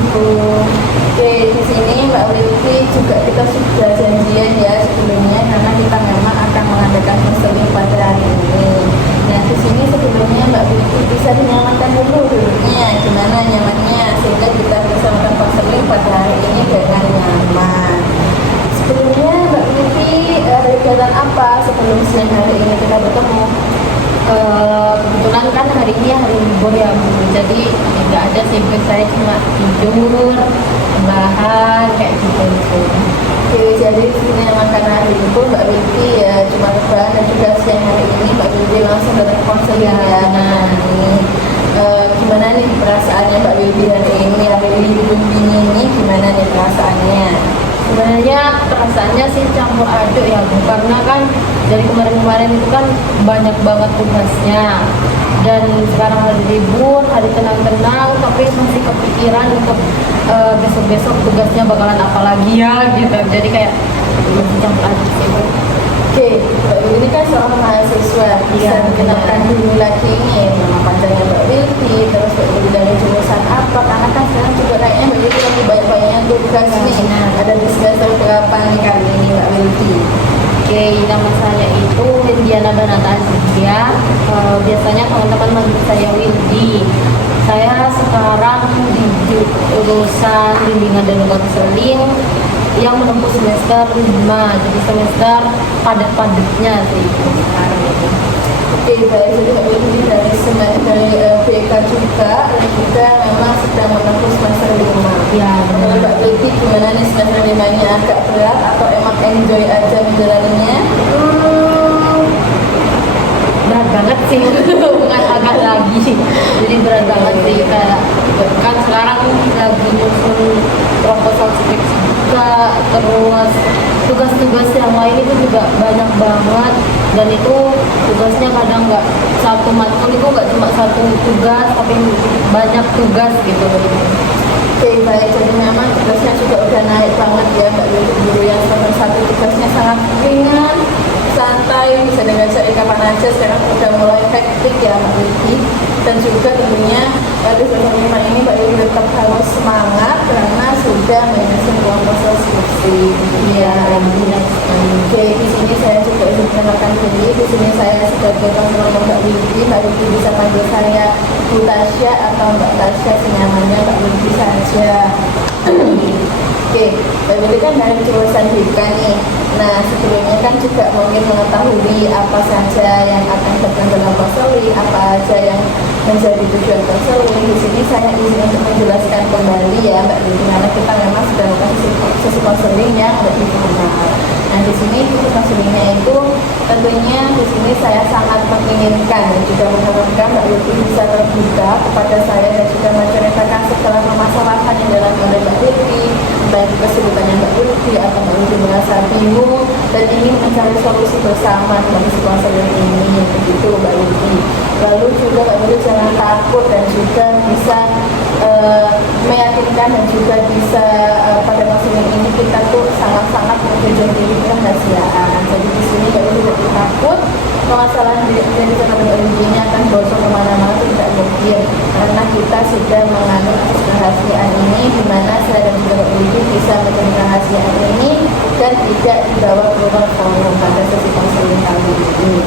Assalamualaikum. Oke, di sini Mbak Wilty juga kita sudah janjian ya sebelumnya karena kita memang akan mengadakan konseling pada hari ini. Nah, di sini sebelumnya Mbak Wilty bisa dinyamankan dulu duduknya, gimana nyamannya sehingga kita bisa melakukan konseling pada hari ini dengan nyaman. Sebelumnya Mbak Wilty ada kegiatan apa sebelum siang hari ini kita bertemu? Kebetulan kan hari ini hari libur ya Bu, jadi nggak ada sih Bu, saya cuma tidur, rebahan kayak gitu. Oke, jadi sebenarnya makan hari itu Mbak Wilty ya cuma rebahan dan juga siang hari ini Mbak Wilty langsung datang konseling ya. Nah, gimana nih perasaannya Mbak Wilty hari ini libur ini gimana nih perasaannya? Sebenarnya perasaannya sih campur aduk ya Bu, karena kan dari kemarin-kemarin itu kan banyak banget tugasnya, dan sekarang hari libur, hari tenang-tenang, tapi masih kepikiran untuk besok-besok tugasnya bakalan apa lagi ya gitu, jadi kayak masih campur aduk sih Bu. Oke, Mbak Wilty ini kan seorang mahasiswa, bisa dikenalkan dulu lagi nih nama panjangnya Mbak Wilty, terus Mbak Wilty dari jurusan apa, karena kan sekarang juga kayaknya Mbak Wilty lagi banyak-banyaknya tugas nih, ada di semester berapa nih kali ini Mbak Wilty? Oke, nama saya itu Windiana Banata Azizia. Biasanya teman-teman manggil saya Windy. Saya sekarang di jurusan bimbingan dan konseling yang menempuh semester 5, jadi semester padat-padatnya sih sekarang itu. Oke, baik, jadi Mbak Wilty dari BK juga dan juga memang sedang menempuh semester 5. Ya, Menurut Mbak Wilty gimana nih semester 5 ini, agak berat atau emang enjoy aja menjalaninya? berat banget sih, bukan agak lagi, jadi berat banget sih, kayak kan sekarang lagi nyusun proposal skripsi juga, terus tugas-tugas yang lain itu juga banyak banget, dan itu tugasnya kadang nggak satu matkul, itu nggak cuma satu tugas tapi banyak tugas gitu. Oke, baik, jadi memang tugasnya juga udah naik banget ya Mbak Wilty. Dulu yang semester 1 tugasnya sangat ringan, santai, bisa dibacain kapan aja, sekarang udah mulai hektik ya Mbak Wilty. Dan juga tentunya di semester 5 ini Mbak Wilty tetap harus semangat karena sudah menyusun proposal skripsi. Iya, benar. Oke, di sini saya juga ingin mengenalkan diri. Di sini saya sebagai konselor Mbak Wilty. Mbak Wilty bisa panggil saya Bu Tasya atau Mbak Tasya, senyamannya Mbak Wilty saja. Oke, Mbak Wilty kan dari jurusan BK nih. Nah, sebelumnya kan juga mungkin mengetahui apa saja yang akan terkait dalam konseling, apa aja yang menjadi tujuan konseling. Di sini saya ingin untuk menjelaskan kembali ya Mbak Wilty, karena kita memang sudah melakukan sesi konseling yang lebih formal. Nah, di sini sesi konselingnya itu tentunya di sini saya sangat menginginkan dan juga mengharapkan Mbak Wilty bisa terbuka kepada saya dan juga menceritakan segala permasalahan yang dalam oleh Mbak Wilty, baik kesibukannya Mbak Wilty atau Mbak Wilty merasa bingung dan ingin mencari solusi bersama dalam sesi konseling ini, begitu Mbak Wilty. Lalu juga Mbak Wilty jangan takut dan juga bisa meyakinkan dan juga bisa pada konseling ini kita tuh sangat-sangat menjadi kerahasiaan. Jadi di sini Mbak Wilty tidak takut permasalahan jadi sama Mbak Wilty ini akan bocor kemana-mana, itu tidak mungkin karena kita sudah menganut kerahasiaan ini, di mana saya dan juga Mbak Wilty bisa menjadi kerahasiaan ini dan tidak dibawa keluar forum pada sesi konseling kali ini.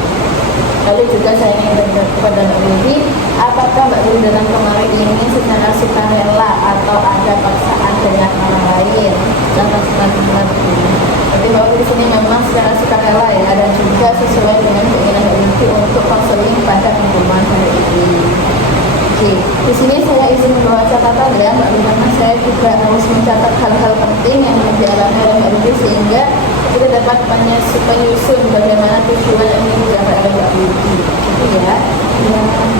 Lalu juga saya ingin bertanya kepada Mbak Wilty, apakah Mbak Wilty dalam kemarin ini secara sukarela atau ada paksaan dengan orang lain? Jangan suka-suka. Jadi Mbak Wilty di sini memang secara sukarela ya, dan juga sesuai dengan keinginan Mbak Wilty untuk konseling pada pengumuman hari ini. Oke, di sini saya izin membawa catatan ya Mbak Wilty, karena saya juga harus mencatat hal-hal penting yang dialami oleh Mbak Wilty sehingga kita dapat penyusun bagaimana tujuan yang ingin dicapai oleh Mbak Wilty, gitu ya.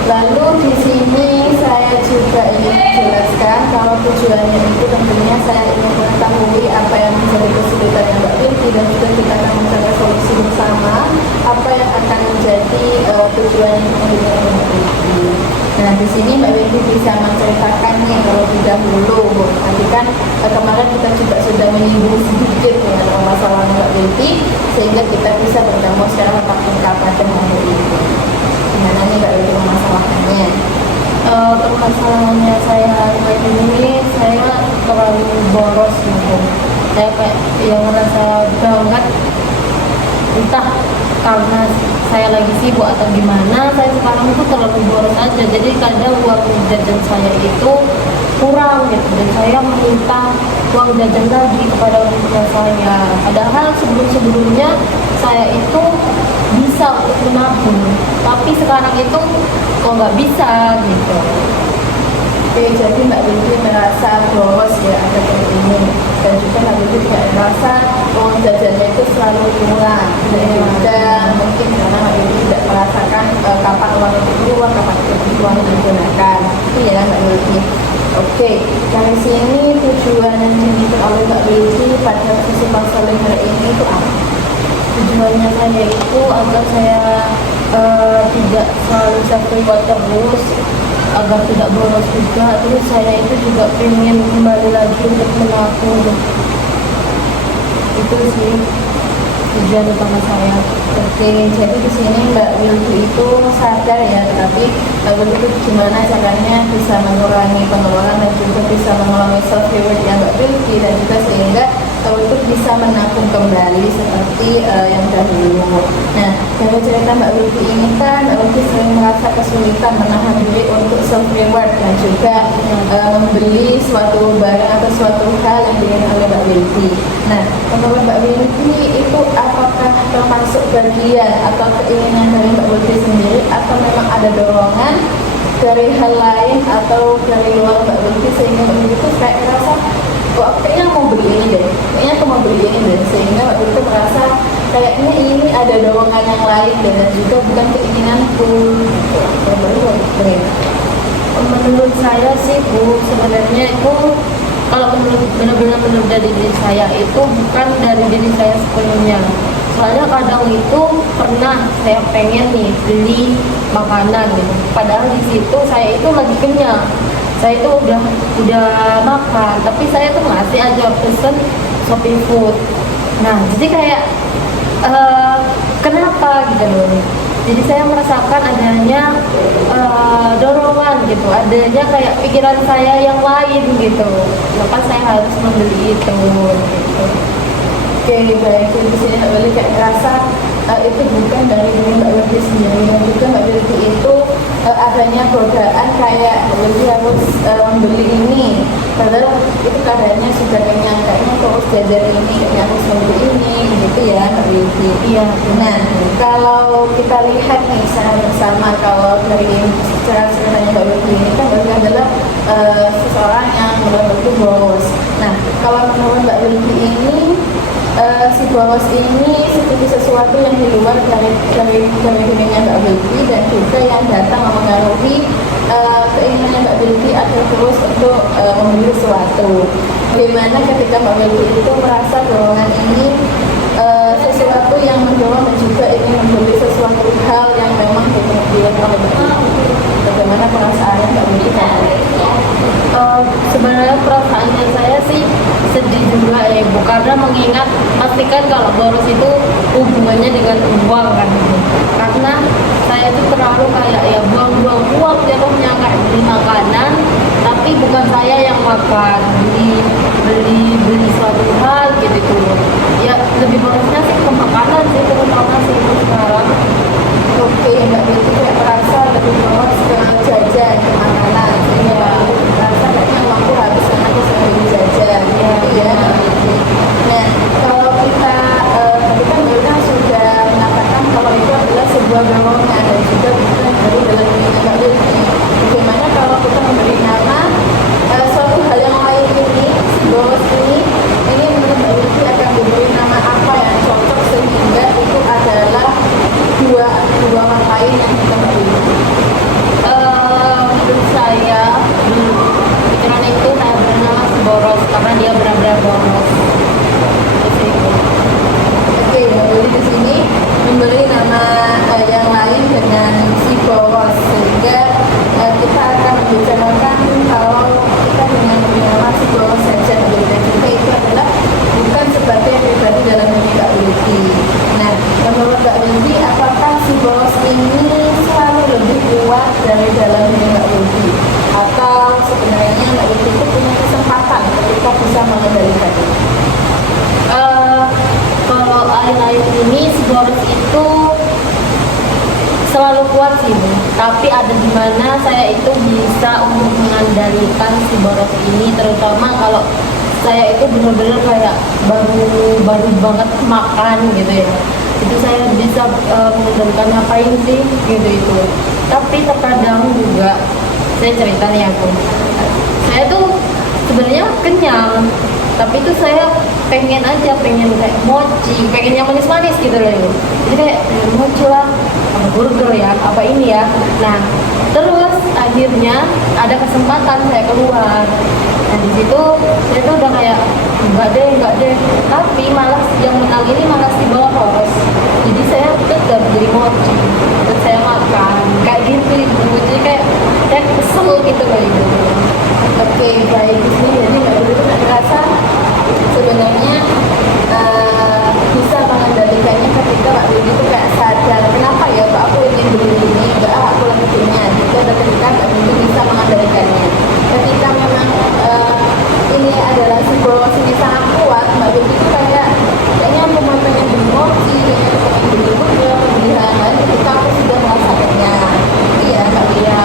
Lalu di sini saya juga ingin menjelaskan kalau tujuannya itu tentunya saya ingin mengetahui apa yang menjadi kesulitan Mbak Wilty dan juga kita akan mencari solusi bersama apa yang akan menjadi tujuan yang ingin Mbak Wilty. Nah, di sini Mbak Wilty bisa menceritakan nih kalau dahulu. Nanti kan kemarin kita juga sudah menyinggung sedikit mengenai masalah Mbak Wilty sehingga kita bisa bertemu secara lengkap pada hari ini. Gimana nih Mbak Wilty permasalahannya? permasalahannya saya kayak ini, saya terlalu boros gitu. Saya kayak yang merasa banget, entah karena saya lagi sibuk atau gimana, saya sekarang itu terlalu boros aja. Jadi kadang uang jajan saya itu kurang gitu, dan saya meminta uang jajan lagi kepada orang tua saya. Padahal sebelum-sebelumnya saya itu bisa untuk menabung, tapi sekarang itu kok nggak bisa gitu. Oke, jadi Mbak Windy merasa boros ya akhir ini, dan juga Mbak Windy juga merasa uang jajannya itu selalu kurang, dan juga mungkin karena Mbak Windy tidak merasakan kapan uang itu keluar, kapan uang itu digunakan. Itu ya Mbak Windy. Oke, dari sini tujuan yang dimiliki oleh Mbak Windy pada sesi konseling hari ini itu apa? Tujuannya saya itu agar saya tidak selalu self-reward terus, agar tidak boros juga. Terus saya itu juga pengen kembali lagi untuk menabung. Itu sih tujuan utama saya. Oke, jadi di sini Mbak Windy itu sadar ya, tapi Mbak Windy itu gimana caranya bisa mengurangi pengeluaran dan juga bisa mengurangi self reward yang Mbak Windy, dan juga sehingga Mbak itu bisa menabung kembali seperti yang dahulu. Nah, dari cerita Mbak Windy ini kan Mbak Windy sering merasa kesulitan menahan diri untuk self reward dan juga membeli suatu barang atau suatu hal yang diinginkan oleh Mbak Windy. Nah, menurut Mbak Windy itu apakah termasuk bagian atau keinginan dari Mbak Windy sendiri, atau memang ada dorongan dari hal lain atau dari luar Mbak Windy sehingga Mbak Windy itu kayak merasa, kok kayaknya mau beli ini deh, kayaknya aku mau beli ini deh, sehingga Mbak Windy merasa kayaknya ini ada dorongan yang lain dan juga bukan keinginanku. Menurut saya sih Bu, sebenarnya itu kalau benar-benar menurut dari diri saya itu bukan dari diri saya sepenuhnya. Soalnya kadang itu pernah saya pengen nih beli makanan gitu, padahal di situ saya itu lagi kenyang, saya itu udah makan, tapi saya tuh masih aja pesen Shopee Food. Nah, jadi kayak kenapa gitu loh. Jadi saya merasakan adanya dorongan gitu, adanya kayak pikiran saya yang lain gitu, maka saya harus membeli itu gitu. Oke, baik. Jadi di sini Mbak Windy kayak ngerasa itu bukan dari diri Mbak Windy sendiri, dan juga Mbak Windy itu adanya godaan kayak Mbak Windy harus membeli ini, padahal itu keadaannya sudah kenyang, kayaknya aku harus jajan ini, kayaknya aku harus membeli ini, gitu ya Mbak Windy. Iya. Nah, kalau kita lihat nih secara bersama, kalau dari ceritanya Mbak Windy ini kan Mbak Windy adalah seseorang yang benar-benar boros. Nah, kalau menurut Mbak Windy ini si boros ini seperti sesuatu yang di luar dari dirinya Mbak Windy, dan juga yang datang mempengaruhi keinginan Mbak Windy agar terus untuk membeli sesuatu. Bagaimana ketika Mbak Windy itu merasa dorongan ini sesuatu yang mendorong dan juga ingin membeli sesuatu hal yang memang diinginkan oleh Mbak Windy. Bagaimana perasaannya Mbak Windy? Sebenarnya perasaannya saya sih sedih juga ya Bu, karena mengingat pastikan kalau boros itu hubungannya dengan uang kan gitu. Karena saya itu terlalu kayak ya buang-buang uang jatuhnya, kayak beli makanan tapi bukan saya yang makan, beli suatu hal gitu. Ya lebih borosnya sih ke makanan sih, terutama sih sekarang. Oke, Mbak Windy kayak merasa lebih boros ke jajan, ke makanan, sehingga Mbak Windy merasa kayaknya uangku habis karena aku sering beli jajan, gitu ya Mbak Windy. Nah, kalau kita tadi kan Mbak Windy sudah mengatakan kalau itu adalah sebuah dorongan dan juga bukan dari dalam dirinya Mbak Windy. Bagaimana kalau kita memberi nama suatu hal yang lain ini, si boros ini menurut Mbak Windy akan diberi nama apa yang cocok sehingga itu adalah dua orang lain yang kita beli. Menurut saya pikiran itu saya bernama si boros karena dia benar-benar boros. Oke, Mbak Windy di sini memberi nama yang lain dengan si boros, sehingga kita akan membicarakan kalau kita dengan memberi nama si boros saja, dan juga itu adalah bukan sebagai pribadi dalam diri Mbak Windy. Nah, menurut Mbak Windy, apakah si boros ini selalu lebih kuat dari dalam diri Mbak Windy? gimana saya itu bisa untuk mengendalikan si boros ini, terutama kalau saya itu benar-benar kayak baru banget makan gitu ya. Itu saya bisa mengendalikan ngapain sih gitu itu. Tapi terkadang juga saya cerita nih aku, saya tuh sebenarnya kenyang, tapi itu saya pengen kayak mochi, pengen yang manis-manis gitu loh. Jadi kayak mochi lah, apa burger ya, apa ini ya. Nah, terus akhirnya ada kesempatan saya keluar. Nah di situ saya tuh udah kayak enggak deh. Tapi malah yang menang ini malah si boros. Jadi saya tetap beli mochi, terus saya makan kayak gitu. Jadi kayak saya kesel gitu loh itu. Oke, baik. Di sini jadi Mbak Lulu tuh ngerasa sebenarnya bisa mengendalikannya ketika Mbak Lulu itu kayak sadar kenapa ya kok aku ingin beli ini, enggak aku lagi punya. Itu ada ketika Mbak Lulu bisa mengendalikannya. Ketika memang ini adalah si boros ini sangat kuat, Mbak Lulu itu kayaknya aku mau pengen beli mochi, pengen beli burger, beli hal-hal ketika aku sudah merasa kenyang. Iya, Mbak Lulu.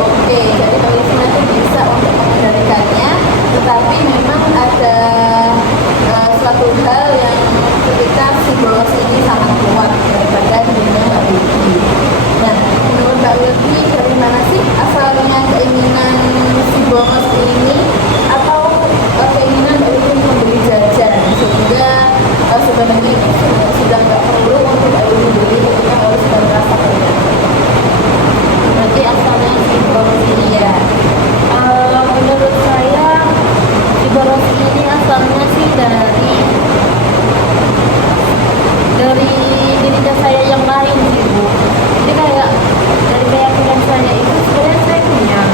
Oke, jadi Mbak Lulu itu bisa untuk mengendalikannya, tetapi memang ada suatu hal yang ketika si boros ini sangat kuat daripada dirinya Mbak Lulu. Nah, menurut Mbak Lulu dari mana sih asalnya keinginan si boros ini, atau keinginan Mbak Lulu membeli jajan sehingga sebenarnya itu sudah nggak perlu untuk Mbak Lulu beli ketika Mbak Lulu sudah merasa kenyang. Berarti asalnya si boros ini ya. Menurut saya si boros ini asalnya sih dari dirinya saya yang lain sih Bu. Jadi kayak dari keyakinan saya itu sebenarnya saya kenyang,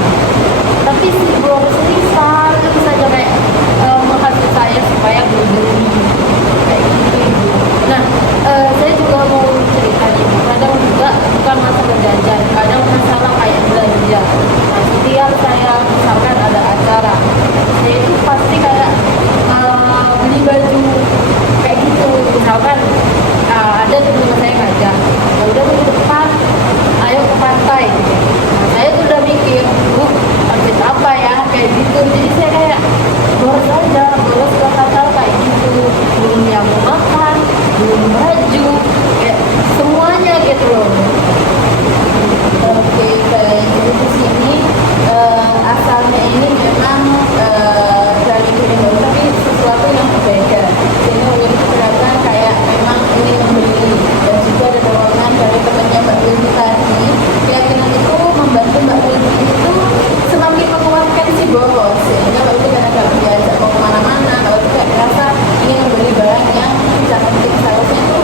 tapi si boros ini selalu saja kayak menghasut saya supaya beli kayak gitu Ibu. Nah, saya juga mau cerita nih Bu. Kadang juga bukan masalah jajan, kadang masalah kayak belanja. Nah, setiap saya misalkan ada acara, saya itu pasti kayak beli baju kayak gitu. Misalkan ada teman saya ngajak, ya udah minggu depan ayo ke pantai gitu. Nah, saya tuh udah mikir, budget apa ya kayak gitu. Jadi saya kayak boros ke hotel kayak gitu, belum yang makan, belum baju, kayak semuanya gitu loh. Oke, baik. Jadi di sini asalnya ini memang dari diri Mbak Lulu, tapi sesuatu yang berbeda. Jadi Mbak Lulu diperkirakan kayak memang ingin membeli, dan juga ada dorongan dari temannya Mbak Lulu tadi. Keyakinan itu membantu Mbak Lulu itu semakin menguatkan si boros, sehingga Mbak Lulu kadang nggak diajak mau kemana-mana. Mbak Lulu kayak merasa ingin membeli barang yang bisa penting, seharusnya itu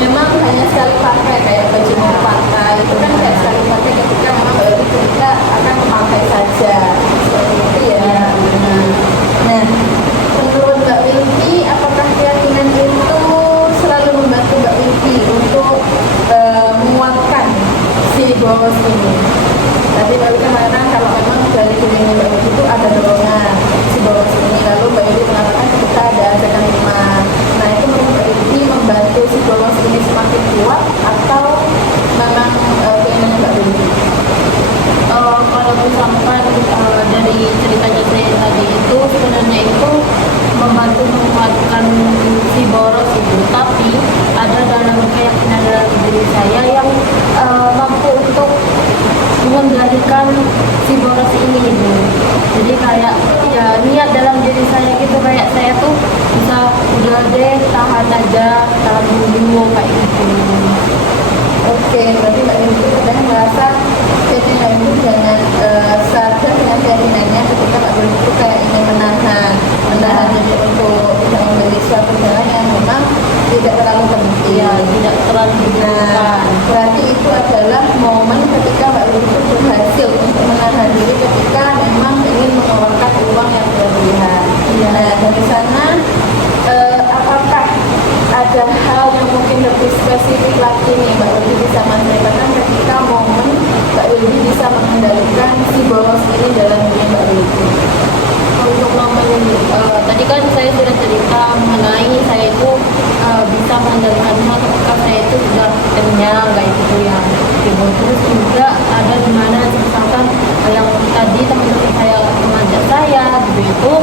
memang hanya sekali pakai, kayak baju mau pakai itu kan kayak sekali pakai ketika memang Mbak Lulu kita akan memakai saja, seperti itu ya. Nah, menurut Mbak Winky, apakah keyakinan itu selalu membantu Mbak Winky untuk menguatkan si boros ini? Tadi Mbak Winky mengatakan kalau memang dari dirinya Mbak Winky itu ada dorongan si boros ini, lalu Mbak Winky mengatakan ketika ada ajakan teman. Nah, itu menurut Mbak Winky membantu si boros ini semakin kuat atau memang keinginan Mbak Winky? Kalau misalkan dari ceritanya saya tadi itu sebenarnya itu membantu menguatkan si boros itu, tapi ada dalam keyakinan dalam diri saya yang mampu untuk mengendalikan si boros ini gitu. Jadi kayak ya niat dalam diri saya gitu, kayak saya tuh bisa udah deh tahan dulu kayak gitu. Oke, berarti Mbak Winky sudah merasa keyakinan itu jangan sadar dengan keyakinannya ketika Mbak Winky itu kayak ingin menahan diri untuk tidak membeli suatu barang yang memang tidak terlalu penting. Ya, tidak terlalu dibutuhkan. Nah, berarti itu adalah momen ketika Mbak Winky itu berhasil untuk menahan diri ketika memang ingin mengeluarkan uang yang berlebihan. Nah, dari sana apakah ada hal yang mungkin lebih spesifik lagi nih Mbak Winky bisa menceritakan ketika momen Mbak Winky bisa mengendalikan si boros ini dalam diri Mbak Winky? Untuk tadi kan saya sudah cerita mengenai saya itu bisa mengendalikan rumah ketika saya itu sudah kenyang kayak gitu ya. Gitu. Terus juga ada di mana misalkan yang tadi teman-teman saya mengajak saya gitu itu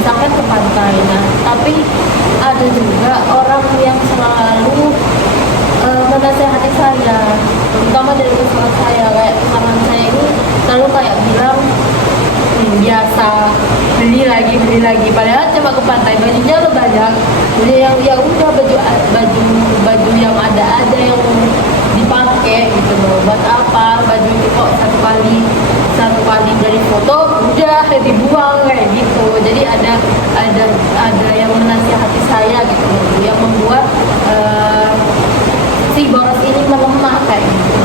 misalkan ke pantai. Nah, tapi ada juga orang yang selalu menasehati saya, terutama dari teman saya kayak teman saya ini selalu kayak bilang biasa beli lagi padahal cuma ke pantai bajunya lo banyak beli yang ya udah baju yang ada aja yang dipakai gitu loh, buat apa baju itu kok satu kali dari foto udah dibuang kayak gitu. Jadi ada yang menasihati saya gitu loh, yang membuat si boros ini melemah kayak gitu.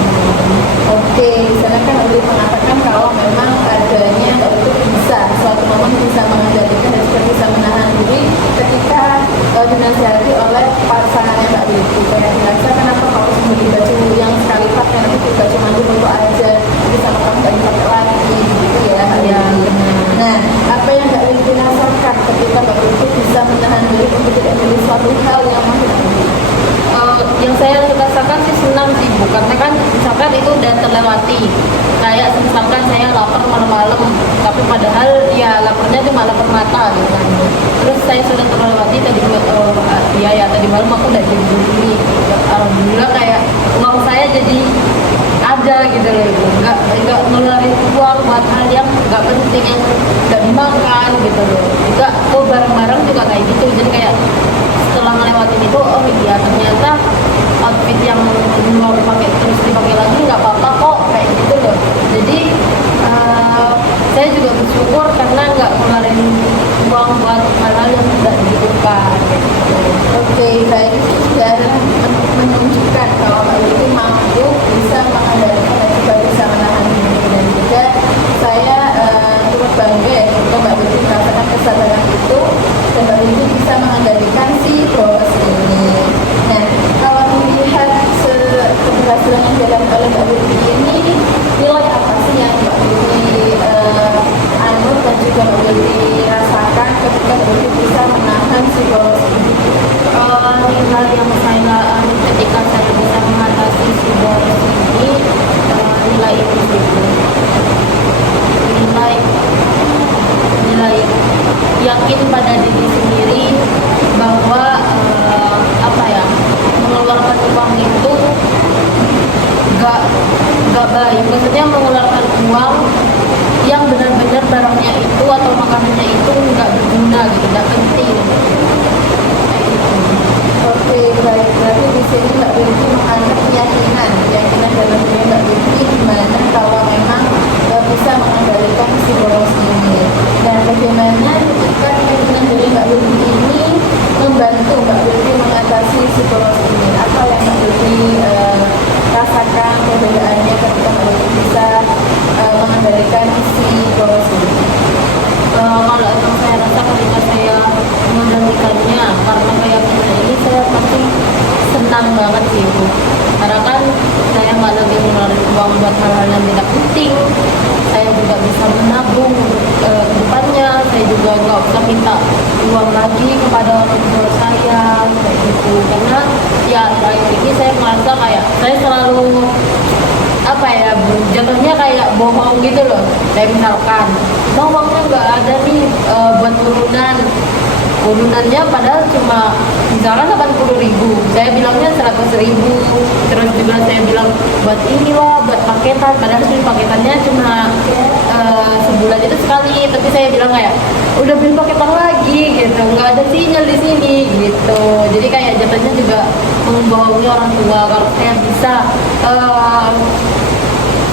Oke, di sana kan Mbak Lili mengatakan kalau memang adanya Mbak Lili bisa suatu momen bisa mengendalikan dan juga bisa menahan diri ketika dinasihati oleh pasangannya Mbak Lili. Kayak dirasa kenapa kamu sembunyi baju yang sekali pakai nanti juga cuma di foto aja, bisa kamu nggak dipakai lagi gitu ya. Ya, nah, apa yang Mbak Lili rasakan ketika Mbak Lili bisa menahan diri untuk tidak beli suatu hal yang yang saya rasakan sih senang sih Bu, karena kan misalkan itu udah terlewati. Kayak misalkan saya lapar malam-malam, tapi padahal ya laparnya cuma lapar mata gitu kan. Terus saya sudah terlewati tadi tadi malam aku udah jadi ini. Alhamdulillah kayak uang saya jadi ada gitu loh Ibu. Nggak ngeluarin uang buat hal yang nggak penting, yang nggak dimakan gitu loh. Juga barang-barang juga kayak gitu. Jadi kayak setelah ngelewatin itu, oh iya ternyata outfit yang dulu aku pakai terus dipakai lagi nggak apa-apa kok kayak gitu loh. Jadi saya juga bersyukur karena nggak ngeluarin uang buat hal-hal yang tidak dibutuhkan. Oke, baik, itu sudah menunjukkan kalau Mbak Lili mampu bisa mengendalikan dan juga bisa menahan diri, dan juga saya turut bangga ya ketika Mbak Lili merasakan kesadaran itu dan Mbak Lili bisa mengendalikan si boros ini. Nah, kalau melihat keberhasilan yang dialami oleh Mbak Lili ini, nilai apa sih yang Mbak Lili anut dan juga Mbak Lili rasakan ketika Mbak Lili bisa menahan si boros ini? Nilai yang saya ketika saya bisa mengatasi si boros ini, nilai itu sih nilai yakin pada diri sendiri bahwa mengeluarkan uang itu gak baik. Maksudnya mengeluarkan uang yang benar-benar barangnya itu atau makanannya itu nggak berguna gitu, nggak penting. Oke, baik. Berarti di sini Mbak Lili menganut keyakinan dalam diri Mbak Lili di mana kalau memang bisa mengendalikan si boros ini. Dan bagaimana ketika keyakinan dari Mbak Lili ini membantu Mbak Lili mengatasi si boros ini? Apa yang Mbak Lili rasakan perbedaannya ketika Mbak Lili bisa mengendalikan si boros ini? Kalau emang saya rasa ketika saya mengendalikannya karena keyakinan ini, saya pasti senang banget sih Bu, karena kan saya nggak lagi mengeluarkan uang buat hal-hal yang tidak penting. Saya juga bisa menabung ke depannya. Saya juga nggak usah minta uang lagi kepada orang tua saya kayak gitu, karena ya akhir ini saya merasa kayak saya selalu Bu, jatuhnya kayak bohong gitu loh. Kayak misalkan uangnya nggak ada nih buat turunannya padahal cuma misalkan 80.000, saya bilangnya 100.000. Terus juga saya bilang buat inilah, buat paketan, padahal sih paketannya cuma sebulan itu sekali, tapi saya bilang kayak udah beli paketan lagi gitu, nggak ada sinyal di sini gitu. Jadi kayak jatuhnya juga membohongi orang tua. Kalau saya bisa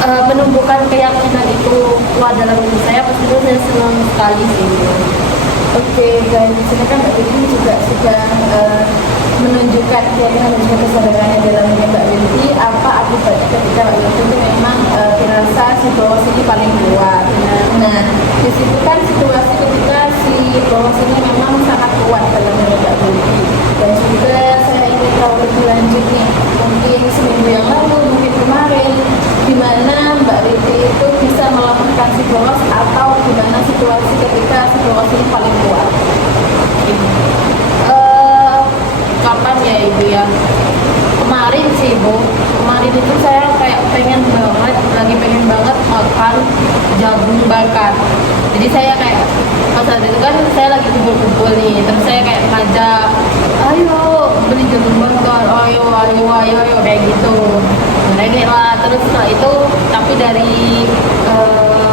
menumbuhkan keyakinan itu kuat dalam diri saya, pasti saya senang sekali sih. Oke, dan di sini kan Mbak Lili juga sudah menunjukkan keyakinan dan juga kesadarannya dalam diri Mbak Lili apa akibatnya ketika Mbak Lili itu memang dirasa si boros ini paling kuat. Nah, di situ kan situasi ketika si boros ini memang sangat kuat dalam diri Mbak Lili. Dan juga saya ingin tahu lebih lanjut nih, mungkin seminggu yang lalu, mungkin kemarin, di mana Mbak Lili itu bisa melemahkan si boros, atau di mana situasi ketika ketika situasi paling kuat? Kapan ya ibu ya? Kemarin sih ibu, kemarin itu saya kayak pengen banget makan jagung bakar. Jadi saya kayak pas saat itu kan saya lagi kumpul-kumpul nih, terus saya kayak ngajak, ayo beli jagung bakar, ayo kayak gitu. Mereka lah, terus setelah itu tapi dari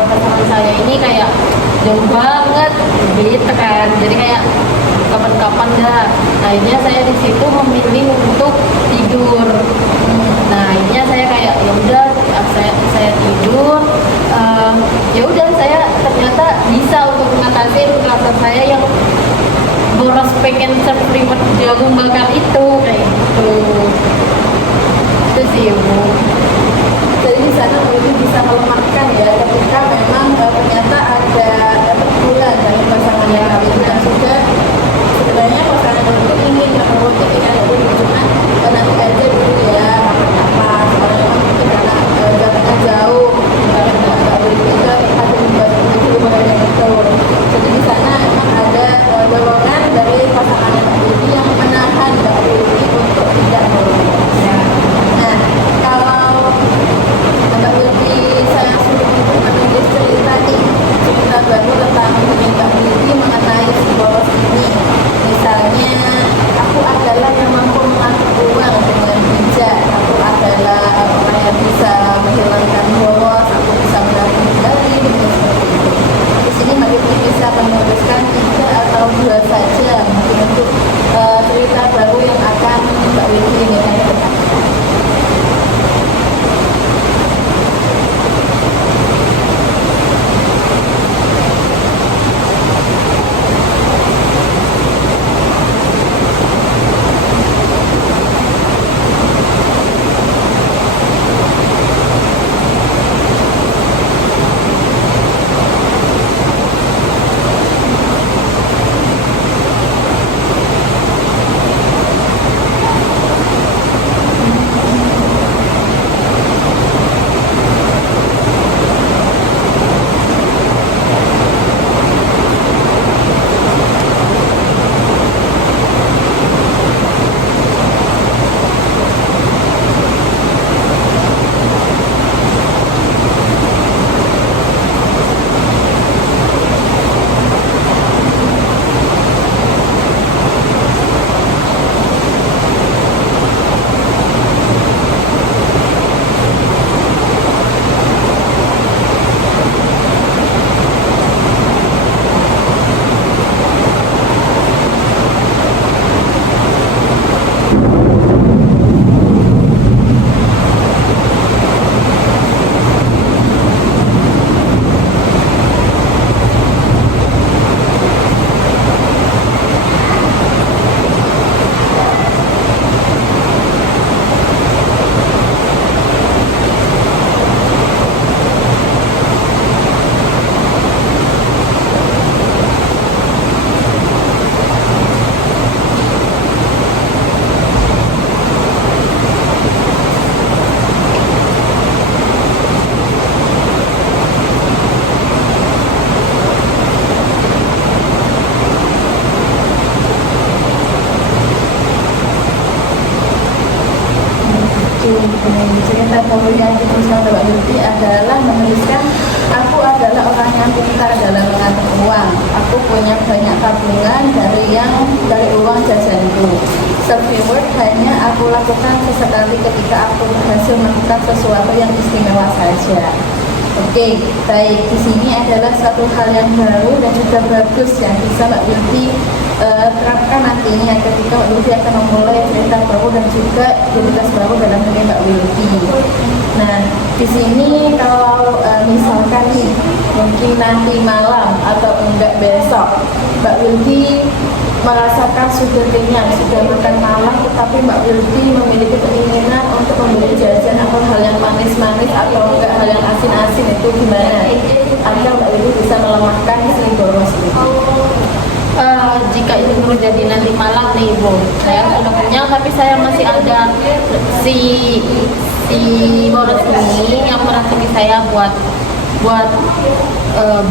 pasangan saya ini kayak jauh banget gitu kan, jadi kayak kapan-kapan dah. Nah akhirnya saya di situ memilih untuk tidur. Nah akhirnya saya kayak ya udah saya tidur. Ya udah saya ternyata bisa untuk mengatasi rasa saya yang boros pengen serpriwet jagung bakar itu kayak gitu. Itu sih ibu. Jadi di sana itu bisa melemahkan ya ketika memang ternyata ada perbulan dari pasangan yang kawin dan juga sebenarnya pasangan itu ingin menuruti keinginan dulu, cuman nanti aja dulu ya apa soalnya memang mungkin karena jaraknya jauh nggak boleh juga ada membuat itu yang itu. Jadi di sana memang ada dorongan dari pasangan yang Willy yang menahan Mbak Willy untuk tidak menuruti. Nah kalau Mbak Willy saya suruh menulis cerita nih, cerita baru tentang Mbak Willy mengenai si boros ini. Misalnya, aku adalah yang mampu mengatur uang dengan bijak, aku adalah orang yang bisa menghilangkan boros, aku bisa menabung kembali, dan seperti itu. Di sini Mbak Willy bisa menuliskan 3 atau 2 saja mungkin untuk cerita baru yang akan Mbak Willy nilai ke depan. Cerita baru yang dituliskan oleh Mbak Willy adalah menuliskan, aku adalah orang yang pintar dalam mengatur uang. Aku punya banyak tabungan dari uang jajanku. Self-reward hanya aku lakukan sesekali ketika aku berhasil melakukan sesuatu yang istimewa saja. Oke, baik. Di sini adalah satu hal yang baru dan juga bagus yang bisa Mbak Willy terapkan nantinya ketika Mbak Willy akan memulai cerita baru dan juga identitas baru dalam diri Mbak Willy. Nah, di sini kalau misalkan nih mungkin nanti malam atau enggak besok Mbak Willy merasakan sudah kenyang, sudah makan malam, tetapi Mbak Willy memiliki keinginan untuk membeli jajan atau hal yang manis-manis atau enggak hal yang asin-asin, itu gimana? Agar Mbak Willy bisa melemahkan si boros itu. Jika itu terjadi nanti malam nih ibu, saya sudah kenyang tapi saya masih ada si boros ini yang merasuki saya buat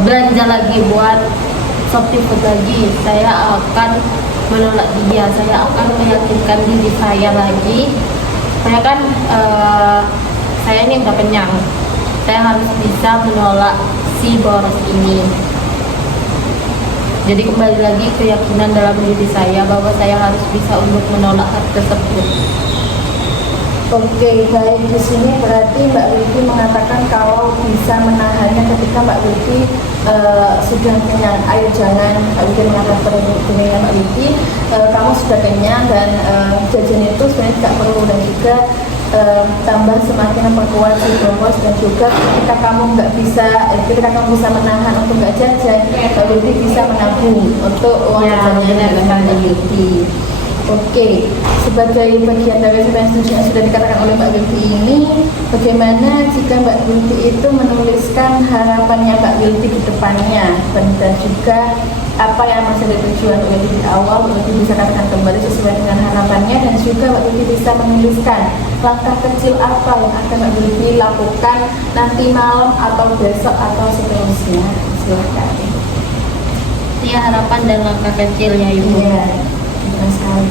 belanja lagi, buat Shopee Food lagi, saya akan menolak dia, saya akan meyakinkan diri saya lagi. Saya kan saya ini udah kenyang, saya harus bisa menolak si boros ini. Jadi kembali lagi keyakinan dalam diri saya bahwa saya harus bisa untuk menolak hal tersebut. Oke, baik, di sini berarti Mbak Wilky mengatakan kalau bisa menahannya ketika Mbak Wilky sudah kenyang. Ayo jangan Mbak Wilky mengatakan dengan Mbak Wilky, kamu sudah kenyang dan jajan itu sebenarnya tidak perlu, dan juga tambah semakin memperkuat si boros, dan juga ketika kamu bisa menahan untuk nggak jajan, Mbak Wilky bisa menabung untuk uang jajannya dengan Mbak Wilky. Oke, sebagai bagian dari yang sudah dikatakan oleh Mbak Wilky ini, bagaimana jika Mbak Wilky itu menuliskan harapannya Mbak Wilky ke depannya, dan juga apa yang masih ada tujuan Mbak Wilky di awal, Mbak Wilky bisa katakan kembali sesuai dengan harapannya, dan juga Mbak Wilky bisa menuliskan langkah kecil apa yang akan Mbak Wilky lakukan nanti malam atau besok atau seterusnya. Silakan. Ini harapan dan langkah kecilnya Ibu. Iya. Terima sekali.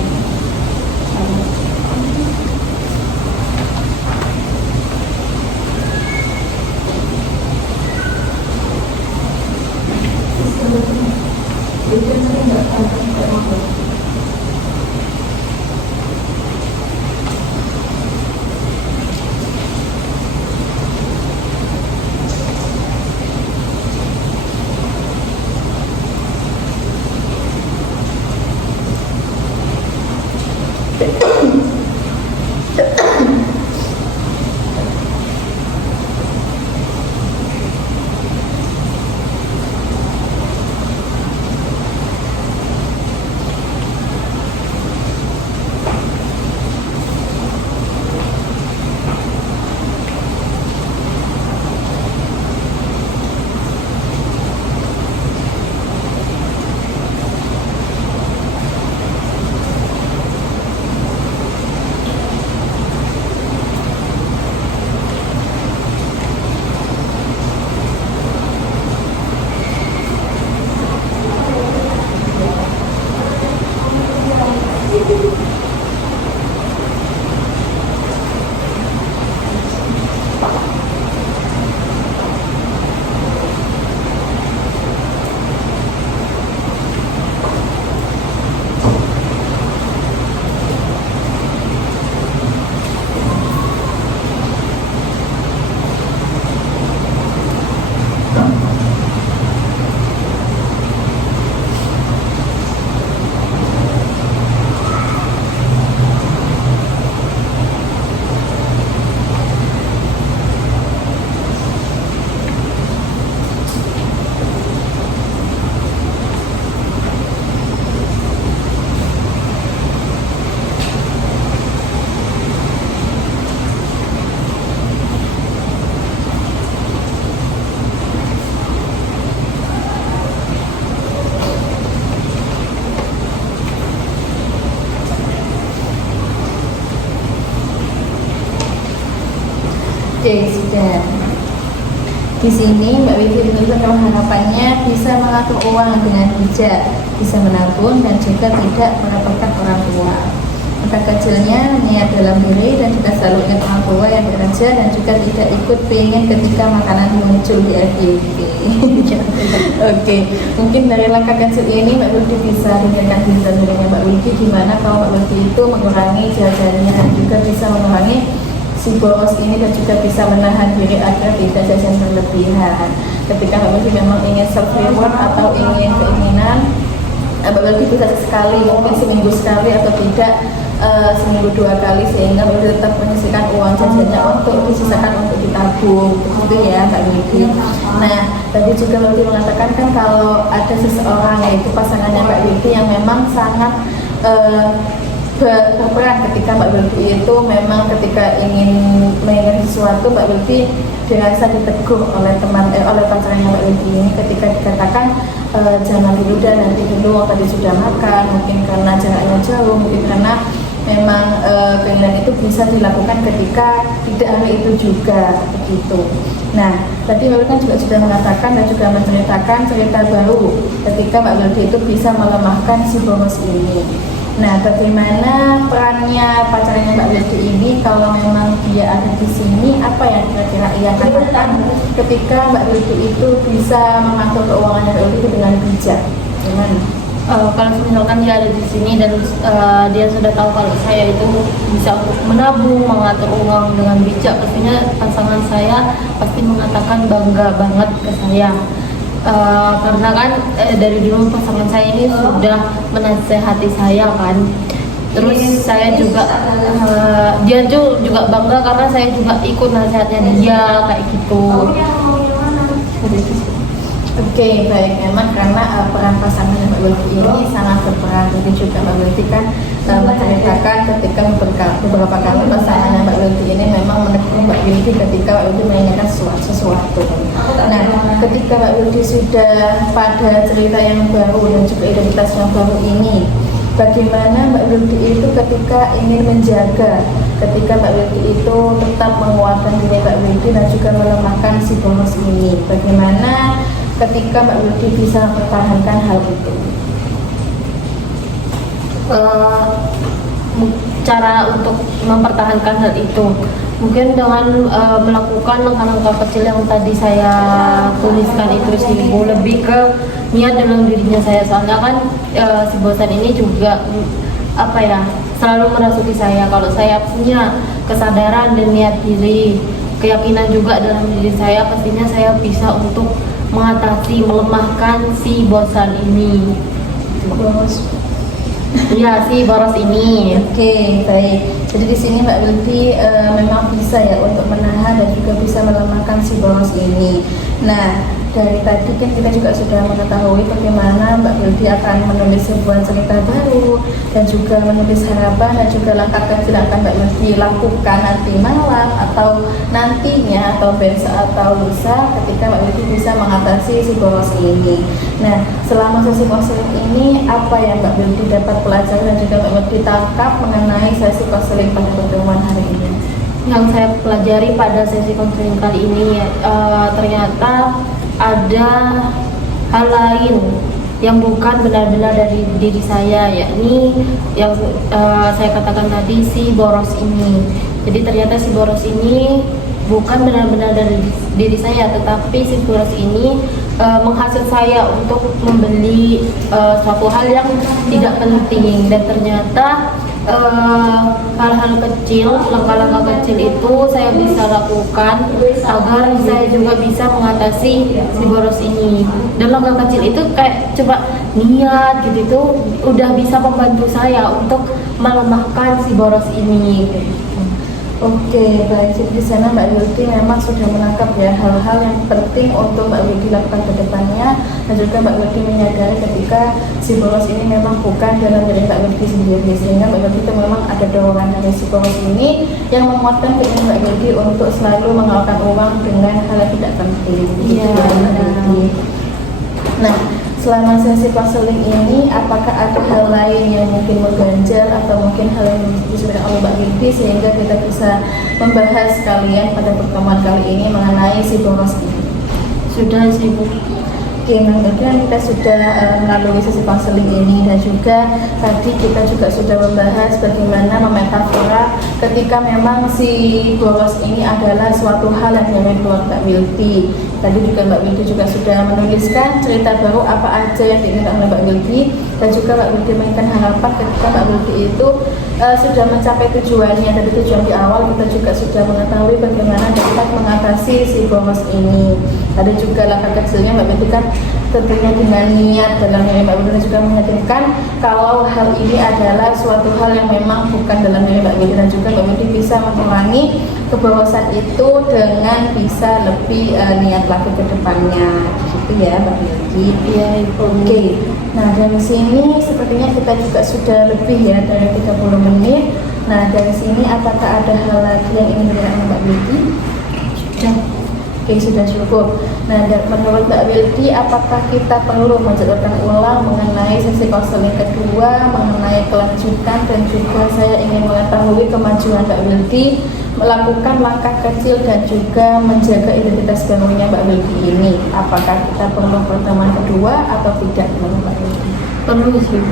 Oke, sudah. Di sini Mbak Wilky menuliskan kalau harapannya bisa mengatur uang dengan bijak, bisa menabung, dan juga tidak merepotkan orang tua. Langkah kecilnya niat dalam diri dan juga selalu ingat orang tua yang bekerja, dan juga tidak ikut pengen ketika makanan muncul di FYP. Oke, mungkin dari langkah kecil ini Mbak Wilky bisa dengarkan dengan Mbak Wilky gimana kalau Mbak Wilky itu mengurangi jajannya, dan juga bisa mengurangi si boros ini, dan juga bisa menahan diri agar tidak jajan berlebihan. Ketika Mbak Wilky memang ingin self reward atau ingin keinginan, Mbak Wilky bisa sekali, mungkin seminggu sekali atau tidak seminggu 2 kali, sehingga Mbak Wilky tetap menyisihkan uang jajannya untuk disisakan untuk ditabung, begitu ya Mbak Wilky. Nah, tadi juga Mbak Wilky mengatakan kan kalau ada seseorang, yaitu pasangannya Mbak Wilky, yang memang sangat berperan ketika Mbak Wilky itu memang ketika ingin mengingat sesuatu, Mbak Wilky dirasa ditegur oleh oleh pacarnya Mbak Wilky ini ketika dikatakan jangan dulu dan nanti dulu, tadi sudah makan, mungkin karena jaraknya jauh, mungkin karena memang keinginan itu bisa dilakukan ketika tidak hari itu juga begitu. Nah, tadi Mbak Wildi kan juga sudah mengatakan dan juga menceritakan cerita baru ketika Mbak Wildi itu bisa melemahkan si boros ini. Nah, bagaimana perannya pacarnya Mbak Wildi ini kalau memang dia ada di sini, apa yang kira-kira ia katakan ketika Mbak Wildi itu bisa mengatur keuangan Mbak Wildi dengan bijak? Gimana? Kalau misalkan dia ada di sini dan dia sudah tahu kalau saya itu bisa untuk menabung, mengatur uang dengan bijak, pastinya pasangan saya pasti mengatakan bangga banget ke saya. Karena kan dari dulu pasangan saya ini sudah menasehati saya kan. Terus saya juga dia juga bangga karena saya juga ikut nasihatnya dia kayak gitu. Oke, baik. Memang karena peran pasangan Mbak Wildi ini sangat berperan. Jadi juga Mbak Wildi kan menceritakan ketika beberapa kali pasangan Mbak Wildi ini memang menegur Mbak Wildi ketika Mbak Wildi menanyakan sesuatu. Nah, ketika Mbak Wildi sudah pada cerita yang baru dan juga identitas yang baru ini, bagaimana Mbak Wildi itu ketika ingin menjaga, ketika Mbak Wildi itu tetap menguatkan diri Mbak Wildi dan juga melemahkan si boros ini, bagaimana ketika Mbak Wildi bisa mempertahankan hal itu? Cara untuk mempertahankan hal itu mungkin dengan melakukan langkah-langkah kecil yang tadi saya tuliskan itu sih, lebih ke niat dalam dirinya saya. Soalnya kan si bosan ini juga selalu merasuki saya. Kalau saya punya kesadaran dan niat diri, keyakinan juga dalam diri saya, pastinya saya bisa untuk mengatasi, melemahkan si bosan ini. Boros. Ya, si boros ini. Oke, baik. Jadi di sini Mbak Wildi memang bisa ya untuk menahan dan juga bisa melemahkan si boros ini. Nah, dari tadi kan kita juga sudah mengetahui bagaimana Mbak Wildi akan menulis sebuah cerita baru dan juga menulis harapan dan juga langkah kecil akan Mbak Wildi lakukan nanti malam atau nantinya atau besok atau lusa ketika Mbak Wildi bisa mengatasi si boros ini. Nah, selama sesi konseling ini apa yang Mbak Wildi dapat pelajari dan juga Mbak Wildi tangkap mengenai sesi konseling pada pertemuan hari ini? Yang saya pelajari pada sesi konseling kali ini ternyata ada hal lain yang bukan benar-benar dari diri saya, yakni yang saya katakan tadi, si boros ini. Jadi ternyata si boros ini bukan benar-benar dari diri saya, tetapi si boros ini menghasut saya untuk membeli suatu hal yang tidak penting. Dan ternyata hal-hal kecil, langkah-langkah kecil itu saya bisa lakukan agar saya juga bisa mengatasi si boros ini. Dan langkah kecil itu kayak coba niat gitu, itu udah bisa membantu saya untuk melemahkan si boros ini. Oke, baik. Jadi di sana Mbak Wildi memang sudah menangkap ya hal-hal yang penting untuk Mbak Wildi lakukan ke depannya, dan juga Mbak Wildi menyadari ketika si boros ini memang bukan dalam diri Mbak Wildi sendiri, sehingga Mbak Wildi itu memang ada dorongan dari si boros ini yang menguatkan keinginan Mbak Wildi untuk selalu mengeluarkan uang dengan hal yang tidak penting. Iya, benar. Nah, selama sesi konseling ini, apakah ada hal lain yang mungkin mengganjal atau mungkin hal yang disuruhkan oleh Mbak Wildi sehingga kita bisa membahas kalian pada pertemuan kali ini mengenai si boros ini? Sudah sih Bu. Oke, kemudian kita sudah melalui sesi konseling ini dan juga tadi kita juga sudah membahas bagaimana memetafora ketika memang si boros ini adalah suatu hal yang dari keluarga Mbak Wildi. Tadi juga Mbak Wildi juga sudah menuliskan cerita baru apa aja yang diinginkan oleh Mbak Wildi, dan juga Mbak Wildi mainkan harapan ketika Mbak Wildi itu sudah mencapai tujuannya. Dari tujuan di awal kita juga sudah mengetahui bagaimana dapat mengatasi si boros ini. Ada juga langkah kecilnya Mbak Wildi kan tentunya dengan niat dalam diri Mbak Wildi juga meyakinkan kalau hal ini adalah suatu hal yang memang bukan dalam diri Mbak Wildi, dan juga Mbak Wildi bisa mengurangi keborosan itu dengan bisa lebih niat lagi ke depannya, gitu ya Mbak Wildi. Iya, Oke. Nah, dari sini sepertinya kita juga sudah lebih ya dari 30 menit. Nah, dari sini apakah ada hal lagi yang ingin ditanyakan Mbak Wildi? Sudah. Oke, sudah cukup. Nah, dan menurut Mbak Wildi, apakah kita perlu menjadwalkan ulang mengenai sesi konseling kedua, mengenai kelanjutan, dan juga saya ingin mengetahui kemajuan Mbak Wildi melakukan langkah kecil dan juga menjaga identitas ganonya Mbak Wildi ini. Apakah kita perlu pertemuan kedua atau tidak menurut Mbak Wildi? Perlu sih.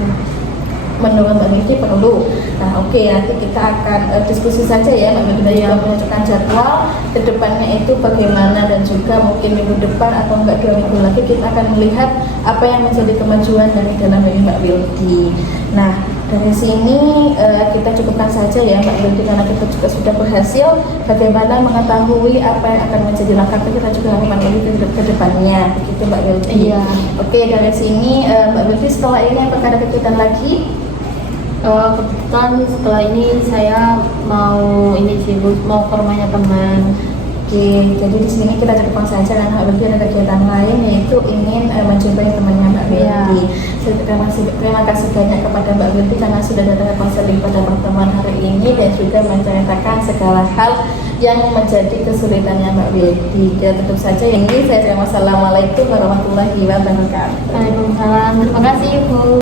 Menurut Mbak Wildi perlu. Nah, oke, nanti kita akan diskusi saja ya Mbak Wildi, juga menentukan jadwal ke depannya itu bagaimana, dan juga mungkin minggu depan atau enggak 2 minggu lagi kita akan melihat apa yang menjadi kemajuan dari dalam ini Mbak Wildi. Nah, dari sini kita cukupkan saja ya Mbak Wildi, karena kita juga sudah berhasil bagaimana mengetahui apa yang akan menjadi langkah kita juga Mbak Wildi ke depannya, begitu Mbak Wildi. Iya. Oke, dari sini Mbak Wildi setelah ini apakah ada kegiatan lagi? Kebetulan setelah ini saya mau ini sih Bu, mau ke rumahnya teman. Oke, jadi di sini kita cukupkan saja karena Mbak Wildi ada kegiatan lain, yaitu ingin menjumpai temannya Mbak Wildi. Terima kasih banyak kepada Mbak Wildi karena sudah datang ke konseling pada pertemuan hari ini dan juga menceritakan segala hal yang menjadi kesulitannya Mbak Wildi. Dan tentu saja ini saya Wassalamualaikum warahmatullahi wabarakatuh. Waalaikumsalam. Terima kasih Bu.